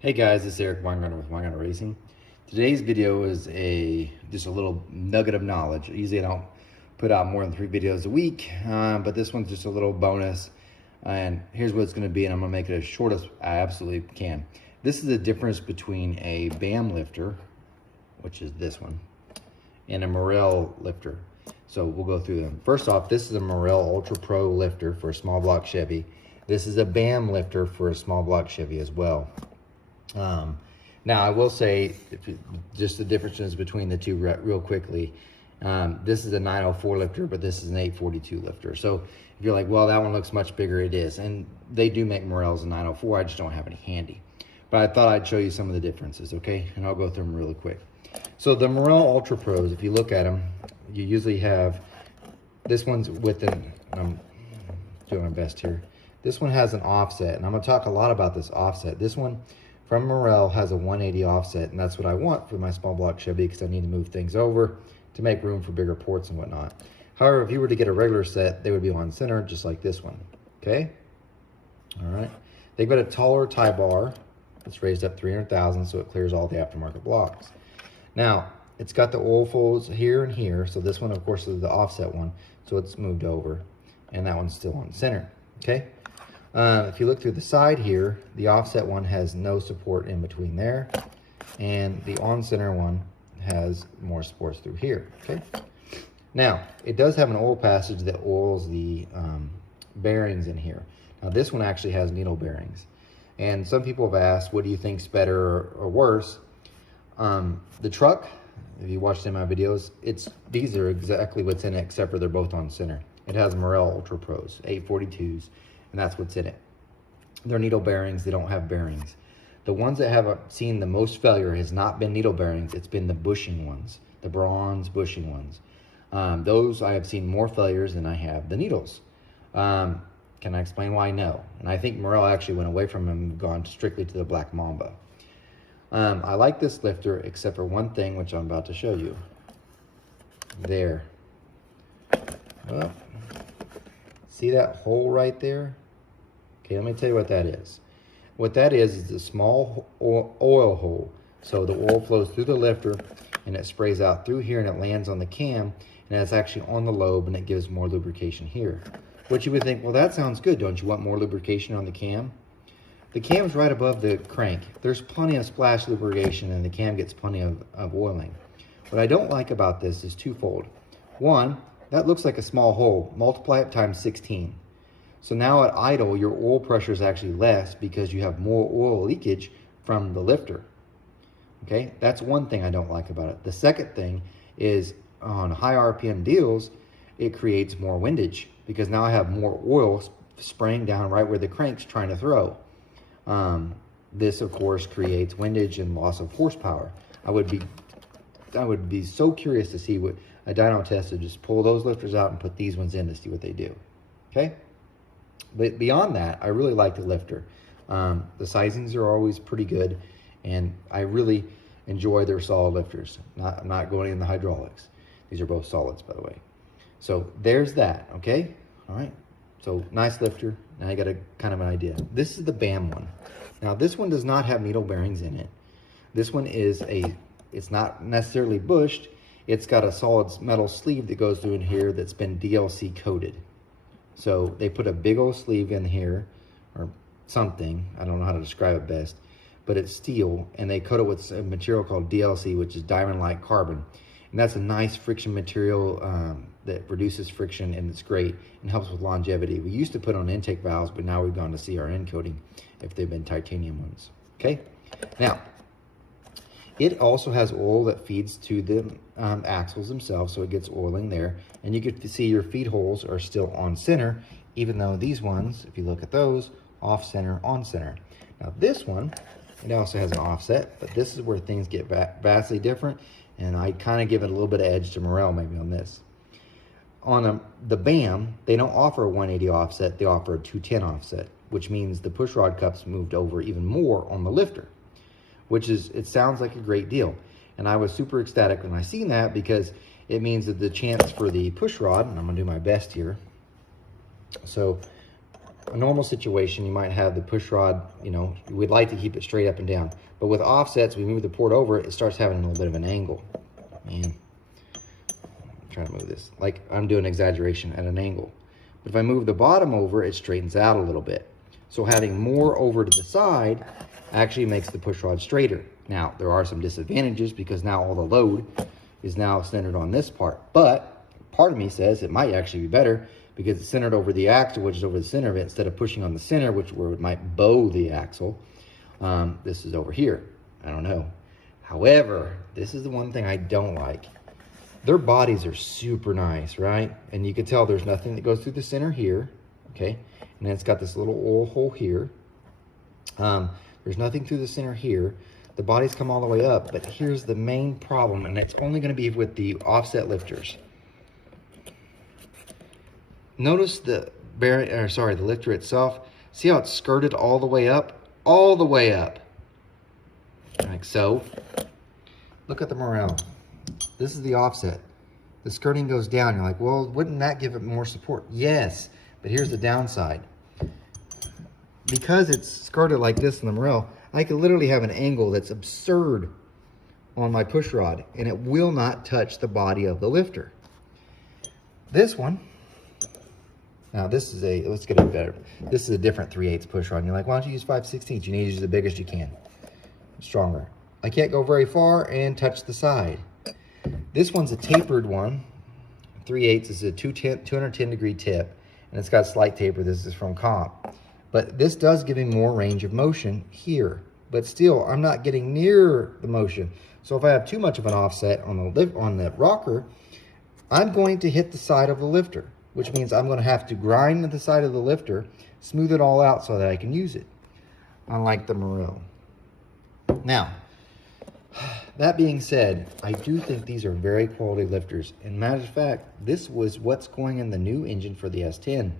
Hey guys, it's Eric Weingartner with Weingartner Racing. Today's video is just a little nugget of knowledge. Usually I don't put out more than 3 videos a week, but this one's just a little bonus. And here's what it's going to be, and I'm going to make it as short as I absolutely can. This is the difference between a BAM lifter, which is this one, and a Morel lifter. So we'll go through them. First off, this is a Morel Ultra Pro lifter for a small block Chevy. This is a BAM lifter for a small block Chevy as well. Now I will say just the differences between the two real quickly. This is a 904 lifter, but this is an 842 lifter. So if you're like, well, that one looks much bigger, it is. And they do make Morels in 904, I just don't have any handy. But I thought I'd show you some of the differences, okay? And I'll go through them really quick. So the Morel Ultra Pros, if you look at them, you usually have, this one's with an, I'm doing my best here. This one has an offset, and I'm gonna talk a lot about this offset. This one from Morel has a 180 offset, and that's what I want for my small block Chevy because I need to move things over to make room for bigger ports and whatnot. However, if you were to get a regular set, they would be on center, just like this one, okay? All right. They've got a taller tie bar. It's raised up 300,000, so it clears all the aftermarket blocks. Now, it's got the oil folds here and here, so this one, of course, is the offset one, so it's moved over, and that one's still on center, okay? If you look through the side here, the offset one has no support in between there, and the on-center one has more supports through here, okay? Now, it does have an oil passage that oils the bearings in here. Now, this one actually has needle bearings, and some people have asked, what do you think's better or worse? The truck, if you watched any of my videos, these are exactly what's in it, except for they're both on center. It has Morel Ultra Pros, 842s, and that's what's in it. They're needle bearings, they don't have bearings. The ones that have seen the most failure has not been needle bearings, it's been the bushing ones, the bronze bushing ones. Those I have seen more failures than I have the needles. Can I explain why? No. And I think Morel actually went away from them and gone strictly to the Black Mamba. I like this lifter except for one thing, which I'm about to show you. There. Well, see that hole right there? Okay, let me tell you what that is. What that is a small oil hole. So the oil flows through the lifter and it sprays out through here and it lands on the cam, and it's actually on the lobe and it gives more lubrication here. What you would think, well, that sounds good. Don't you want more lubrication on the cam? The cam's right above the crank. There's plenty of splash lubrication and the cam gets plenty of oiling. What I don't like about this is twofold. One, that looks like a small hole. Multiply it times 16. So now at idle, your oil pressure is actually less because you have more oil leakage from the lifter. Okay, that's one thing I don't like about it. The second thing is on high RPM deals, it creates more windage because now I have more oil spraying down right where the crank's trying to throw. This, of course, creates windage and loss of horsepower. I would be so curious to see what a dyno test to just pull those lifters out and put these ones in to see what they do. Okay? But beyond that, I really like the lifter. The sizings are always pretty good, and I really enjoy their solid lifters. I'm not going in the hydraulics. These are both solids, by the way. So there's that, okay? All right. So nice lifter. Now you got a kind of an idea. This is the BAM one. Now this one does not have needle bearings in it. This one is it's not necessarily bushed. It's got a solid metal sleeve that goes through in here that's been DLC coated. So they put a big old sleeve in here or something. I don't know how to describe it best, but it's steel and they coat it with a material called DLC, which is diamond-like carbon. And that's a nice friction material that reduces friction, and it's great and helps with longevity. We used to put on intake valves, but now we've gone to CRN coating if they've been titanium ones. Okay, now it also has oil that feeds to the axles themselves, so it gets oiling there. And you can see your feed holes are still on center, even though these ones, if you look at those, off center, on center. Now this one, it also has an offset, but this is where things get vastly different. And I kind of give it a little bit of edge to Morel maybe on this. On the BAM, they don't offer a 180 offset, they offer a 210 offset, which means the push rod cups moved over even more on the lifter, which is, it sounds like a great deal. And I was super ecstatic when I seen that because it means that the chance for the push rod, and I'm gonna do my best here. So a normal situation, you might have the push rod, you know, we'd like to keep it straight up and down. But with offsets, we move the port over, it starts having a little bit of an angle. Man, I'm trying to move this. Like I'm doing exaggeration at an angle. But if I move the bottom over, it straightens out a little bit. So having more over to the side actually makes the push rod straighter. Now, there are some disadvantages because now all the load is now centered on this part. But part of me says it might actually be better because it's centered over the axle, which is over the center of it, instead of pushing on the center, which where it might bow the axle. This is over here. I don't know. However, this is the one thing I don't like. Their bodies are super nice, right? And you can tell there's nothing that goes through the center here, okay? And then it's got this little oil hole here. There's nothing through the center here. The bodies come all the way up, but here's the main problem, and it's only gonna be with the offset lifters. Notice the the lifter itself. See how it's skirted all the way up? All the way up. Like so. Look at the Morel. This is the offset. The skirting goes down. You're like, well, wouldn't that give it more support? Yes, but here's the downside. Because it's skirted like this in the Morel, I could literally have an angle that's absurd on my push rod, and it will not touch the body of the lifter. This one, now this is let's get it better. This is a different 3/8 push rod. And you're like, why don't you use 5/16? You need to use the biggest you can. Stronger. I can't go very far and touch the side. This one's a tapered one. 3/8 is a 210 degree tip, and it's got slight taper. This is from comp. But this does give me more range of motion here. But still, I'm not getting near the motion. So if I have too much of an offset on the rocker, I'm going to hit the side of the lifter, which means I'm going to have to grind the side of the lifter, smooth it all out so that I can use it, unlike the Morel. Now, that being said, I do think these are very quality lifters. And matter of fact, this was what's going in the new engine for the S10.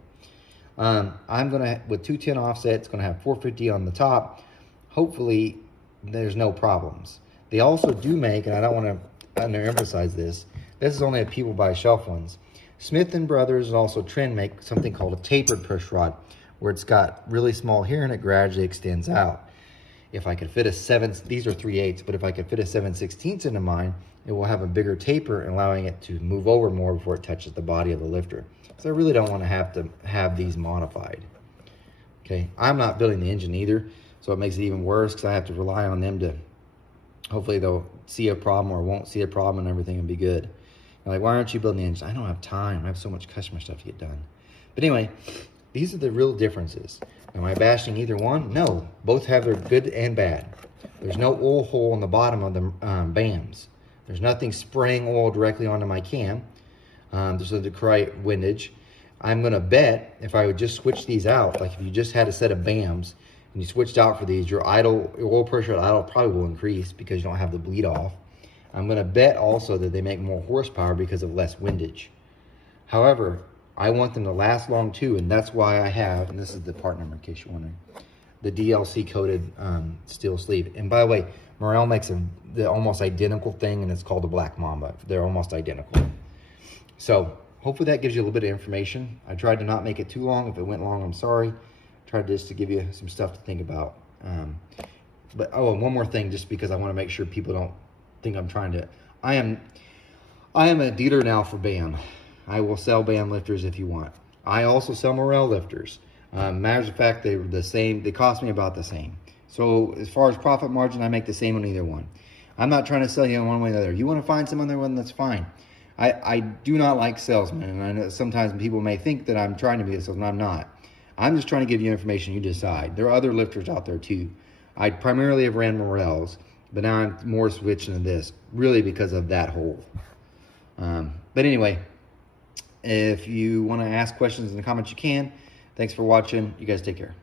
I'm gonna, with 210 offset, it's gonna have 450 on the top. Hopefully, there's no problems. They also do make, and I don't want to underemphasize this, this is only a people buy shelf ones. Smith & Brothers and also Trend make something called a tapered push rod, where it's got really small here and it gradually extends out. If I could fit these are 3/8, but if I could fit a 7/16 into mine, it will have a bigger taper, allowing it to move over more before it touches the body of the lifter. So I really don't want to have these modified. Okay, I'm not building the engine either, so it makes it even worse because I have to rely on them to, hopefully they'll see a problem or won't see a problem and everything will be good. You're like, why aren't you building the engine? I don't have time. I have so much customer stuff to get done. But anyway, these are the real differences. Am I bashing either one? No, both have their good and bad. There's no oil hole in the bottom of the BAMs. There's nothing spraying oil directly onto my cam. There's a correct windage. I'm gonna bet if I would just switch these out, like if you just had a set of BAMs and you switched out for these, your oil pressure at idle probably will increase because you don't have the bleed off. I'm gonna bet also that they make more horsepower because of less windage. However, I want them to last long too, and that's why I have, and this is the part number in case you're wondering, the DLC coated steel sleeve. And by the way, Morel makes the almost identical thing, and it's called the Black Mamba. They're almost identical. So hopefully that gives you a little bit of information. I tried to not make it too long. If it went long, I'm sorry. I tried just to give you some stuff to think about. But oh, and one more thing, just because I want to make sure people don't think I'm trying to. I am a dealer now for BAM. I will sell BAM lifters if you want. I also sell Morel lifters. Matter of fact, they're the same. They cost me about the same. So as far as profit margin, I make the same on either one. I'm not trying to sell you one way or the other. You want to find some other one, that's fine. I do not like salesmen, and I know sometimes people may think that I'm trying to be a salesman. I'm not. I'm just trying to give you information. You decide. There are other lifters out there too. I primarily have ran Morels, but now I'm more switching to this, really because of that hole. But anyway, if you want to ask questions in the comments, you can. Thanks for watching. You guys take care.